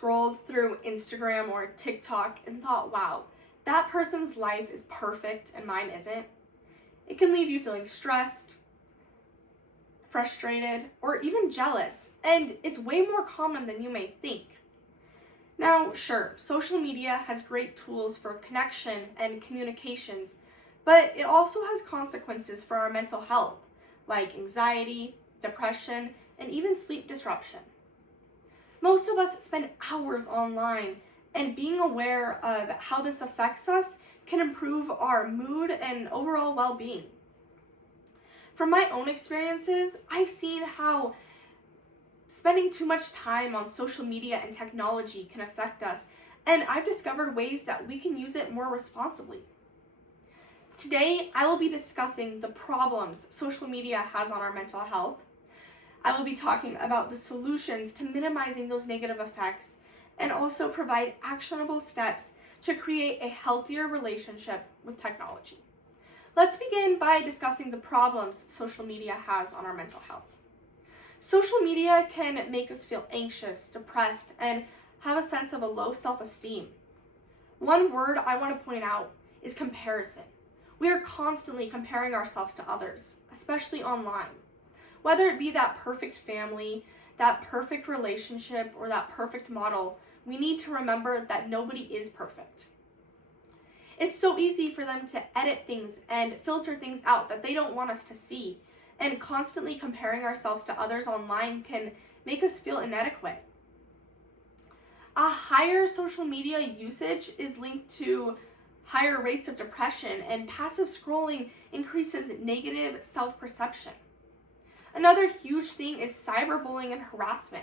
scrolled through Instagram or TikTok and thought, wow, that person's life is perfect and mine isn't, it can leave you feeling stressed, frustrated, or even jealous, and it's way more common than you may think. Now, sure, social media has great tools for connection and communications, but it also has consequences for our mental health, like anxiety, depression, and even sleep disruption. Most of us spend hours online, and being aware of how this affects us can improve our mood and overall well-being. From my own experiences, I've seen how spending too much time on social media and technology can affect us, and I've discovered ways that we can use it more responsibly. Today, I will be discussing the problems social media has on our mental health. I will be talking about the solutions to minimizing those negative effects and also provide actionable steps to create a healthier relationship with technology. Let's begin by discussing the problems social media has on our mental health. Social media can make us feel anxious, depressed, and have a sense of a low self-esteem. One word I want to point out is comparison. We are constantly comparing ourselves to others, especially online. Whether it be that perfect family, that perfect relationship, or that perfect model, we need to remember that nobody is perfect. It's so easy for them to edit things and filter things out that they don't want us to see, and constantly comparing ourselves to others online can make us feel inadequate. A higher social media usage is linked to higher rates of depression, and passive scrolling increases negative self-perception. Another huge thing is cyberbullying and harassment.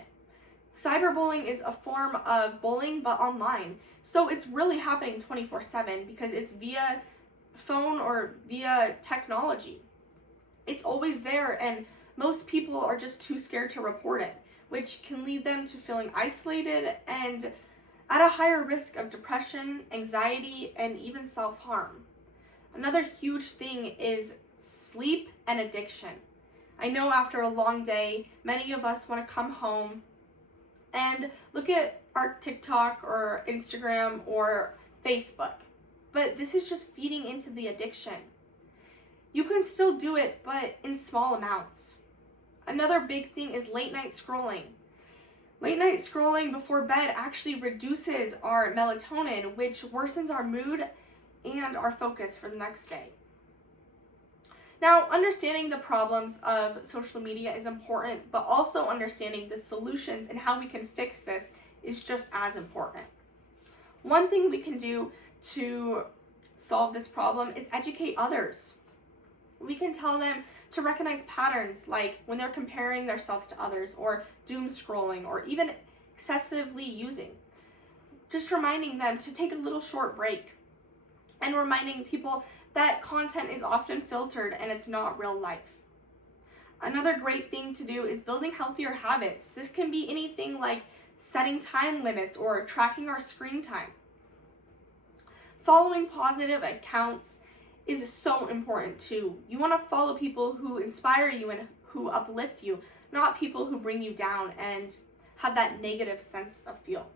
Cyberbullying is a form of bullying but online, so it's really happening 24/7 because it's via phone or via technology. It's always there, and most people are just too scared to report it, which can lead them to feeling isolated and at a higher risk of depression, anxiety, and even self-harm. Another huge thing is sleep and addiction. I know after a long day, many of us want to come home and look at our TikTok or Instagram or Facebook, but this is just feeding into the addiction. You can still do it, but in small amounts. Another big thing is late night scrolling. Late night scrolling before bed actually reduces our melatonin, which worsens our mood and our focus for the next day. Now, understanding the problems of social media is important, but also understanding the solutions and how we can fix this is just as important. One thing we can do to solve this problem is educate others. We can tell them to recognize patterns like when they're comparing themselves to others or doom scrolling or even excessively using. Just reminding them to take a little short break and reminding people that content is often filtered and it's not real life. Another great thing to do is building healthier habits. This can be anything like setting time limits or tracking our screen time. Following positive accounts is so important too. You want to follow people who inspire you and who uplift you, not people who bring you down and have that negative sense of feel.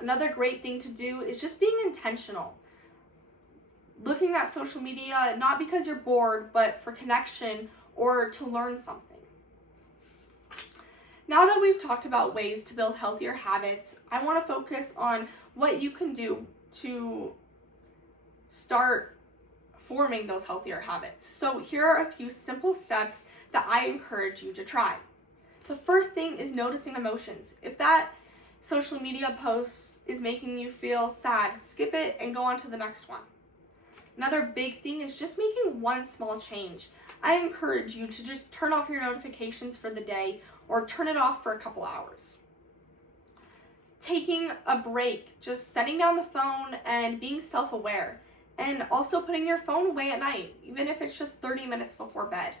Another great thing to do is just being intentional. Looking at social media not because you're bored, but for connection or to learn something. Now that we've talked about ways to build healthier habits, I want to focus on what you can do to start forming those healthier habits. So here are a few simple steps that I encourage you to try. The first thing is noticing emotions. If that social media post is making you feel sad, skip it and go on to the next one. Another big thing is just making one small change. I encourage you to just turn off your notifications for the day or turn it off for a couple hours. Taking a break, just setting down the phone and being self-aware, and also putting your phone away at night, even if it's just 30 minutes before bed.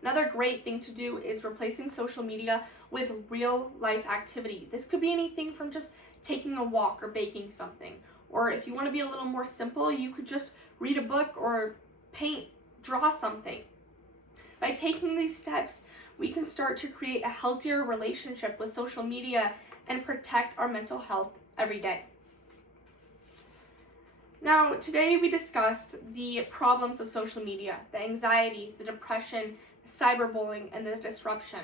Another great thing to do is replacing social media with real life activity. This could be anything from just taking a walk or baking something. Or if you want to be a little more simple, you could just read a book or paint, draw something. By taking these steps, we can start to create a healthier relationship with social media and protect our mental health every day. Now, today we discussed the problems of social media, the anxiety, the depression, the cyberbullying, and the disruption.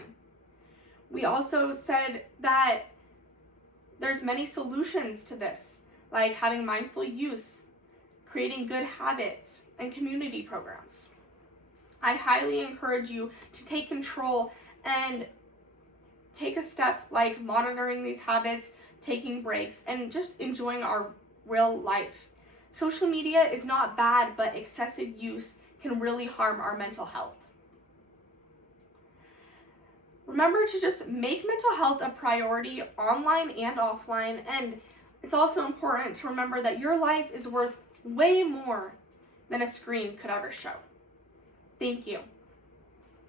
We also said that there's many solutions to this, like having mindful use, creating good habits, and community programs. I highly encourage you to take control and take a step like monitoring these habits, taking breaks, and just enjoying our real life. Social media is not bad, but excessive use can really harm our mental health. Remember to just make mental health a priority online and offline, and it's also important to remember that your life is worth way more than a screen could ever show. Thank you.